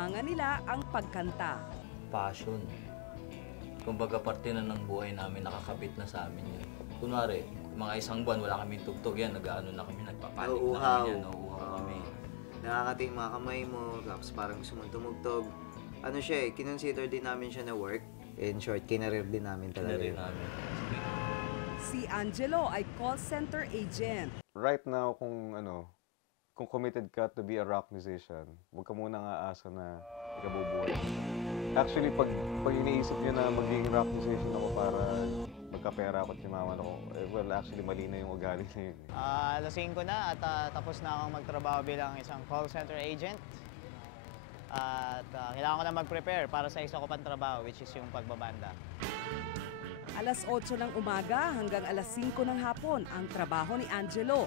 libangan nila ang pagkanta. Passion. Kumbaga parte na ng buhay namin, nakakapit na sa amin yun. Kunwari, mga isang buwan wala kaming tugtog yan, nag-ano na kami, nagpapanik na kami yan, nauuhaw kami. Nakakating mga kamay mo, tapos parang gusto mong tumugtog. Ano siya eh, kinonsider din namin siya na work. In short, kinarir din namin talaga. Kinarir namin. Si Angelo ay call center agent. Right now, kung committed ka to be a rock musician, huwag ka munang aasa na ikabubuhay. Actually, pag iniisip nyo na maging rock musician ako para magkapera ako at yumaman ako, well, actually, mali na yung ugali na yun. Alas 5 na at tapos na akong magtrabaho bilang isang call center agent. At kailangan ko na mag-prepare para sa isa ko pang trabaho, which is yung pagbabanda. Alas 8 ng umaga hanggang alas 5 ng hapon ang trabaho ni Angelo.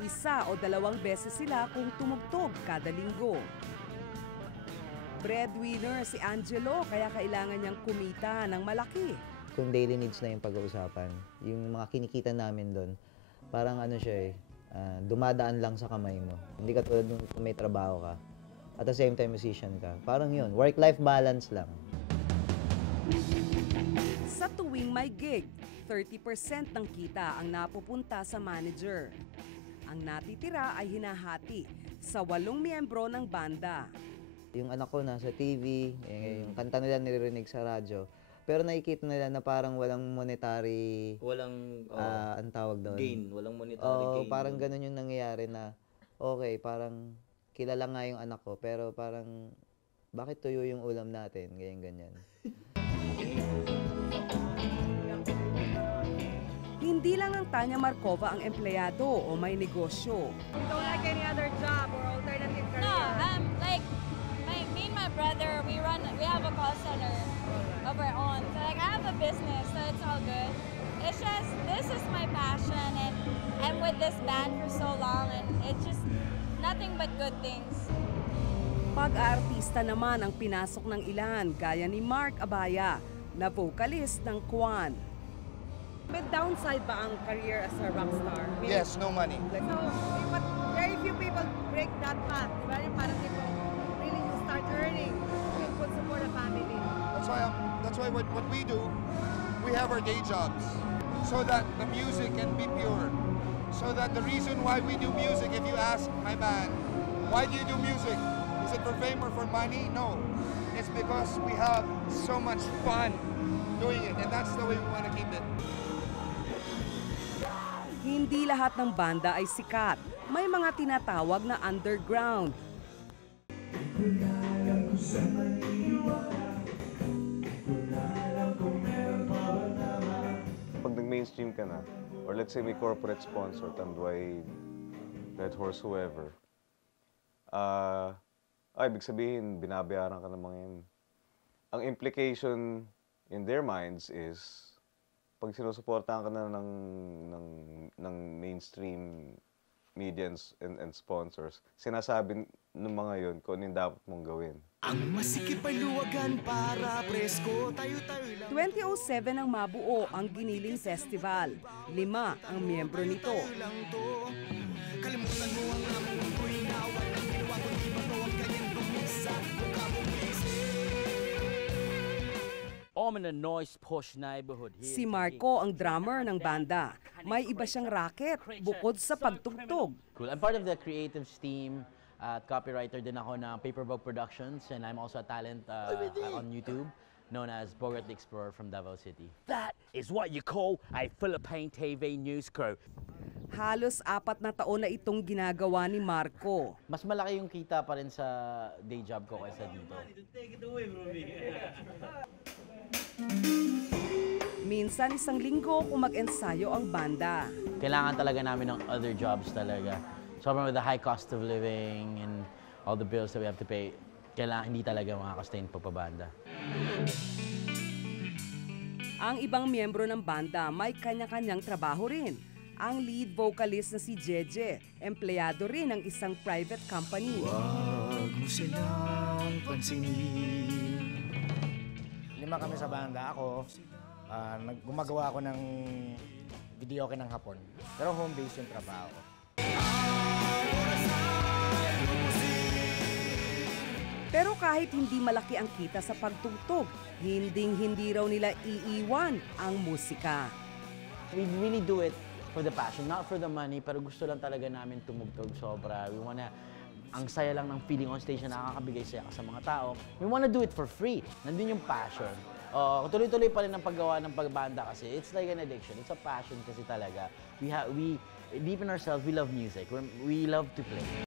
1 o 2 beses sila kung tumugtog kada linggo. Breadwinner si Angelo kaya kailangan niyang kumita ng malaki. Kung daily needs na yung pag-uusapan, yung mga kinikita namin doon, parang ano siya dumadaan lang sa kamay mo. Hindi ka tulad nung may trabaho ka. At the same time, musician ka. Parang yun, work-life balance lang. Sa tuwing may gig, 30% ng kita ang napupunta sa manager. Ang natitira ay hinahati sa 8 miyembro ng banda. Yung anak ko nasa TV, yung kanta nila niririnig sa radyo. Pero nakikita nila na parang walang monetary... ang tawag doon. Gain, walang monetary gain. Parang ganun yung nangyayari na, okay, parang kilala nga yung anak ko, pero parang, bakit tuyo yung ulam natin? Ganyan. Hindi lang ang Tanya Markova ang empleyado o may negosyo. You don't like any other job or alternative career? No, me and my brother, we have a call center of our own. So I have a business, so it's all good. It's just, this is my passion, and I'm with this band for so long, and it's just nothing but good things. Pag-aartista naman ang pinasok ng ilan, gaya ni Mark Abaya, na vocalist ng Kwan. But downside ba ang career as a rock star? Yes, no money. So, but very few people break that path. Diba? Yung parang people really you start earning. You could support a family. That's why what we do, we have our day jobs. So that the music can be pure. So that the reason why we do music, if you ask my band, why do you do music? Is it for fame or for money? No. It's because we have so much fun doing it, and that's the way we want to keep it. Hindi lahat ng banda ay sikat. May mga tinatawag na underground. Pag nag-mainstream ka na, or let's say may corporate sponsor, Tanduay, Red Horse, whoever, ibig sabihin, binabayaran ka ng mga yun. Ang implication in their minds is, pag sinusuportahan ka na ng mainstream media and sponsors, sinasabi ng mga yun kung ano yung dapat mong gawin. Ang masikip ay luwagan para presko, tayo-tayo lang. 2007 ang mabuo ang Giniling Festival. 5 ang miyembro nito. Kalimutan mo ang among ko'y nawan ang ginawa ko, di ba to ang kanyang dumisa, mukha mong busy. Si Marco ang drummer ng banda. May iba siyang racket bukod sa pagtugtog. Cool. I'm part of the creative team at copywriter din ako ng Paperbook Productions, and I'm also a talent on YouTube known as Bogart the Explorer from Davao City. That is what you call a Philippine TV news crew. Halos 4 na taon na itong ginagawa ni Marco. Mas malaki yung kita pa rin sa day job ko kaysa dito. Minsan 1 linggo kung mag-ensayo ang banda. Kailangan talaga namin ng other jobs talaga. Sobrang with the high cost of living and all the bills that we have to pay, kailangan hindi talaga makakastain pagpabanda. Ang ibang miyembro ng banda may kanya-kanyang trabaho rin. Ang lead vocalist na si Jeje, empleyado rin ng isang private company. Huwag mo silang pansinin. 5 kami sa banda. Ako, gumagawa ako ng videoke ng hapon. Pero home base yung trabaho. Pero kahit hindi malaki ang kita sa pagtugtog, hindi raw nila iiwan ang musika. We really do it for the passion, not for the money, pero gusto lang talaga namin tumugtog sobra. We wanna, ang saya lang ng feeling on stage na nakakabigay saya sa mga tao. We wanna do it for free. Nandun yung passion. Tuloy-tuloy pa rin ang paggawa ng pagbanda kasi it's like an addiction. It's a passion kasi talaga. We deep in ourselves, we love music. We love to play.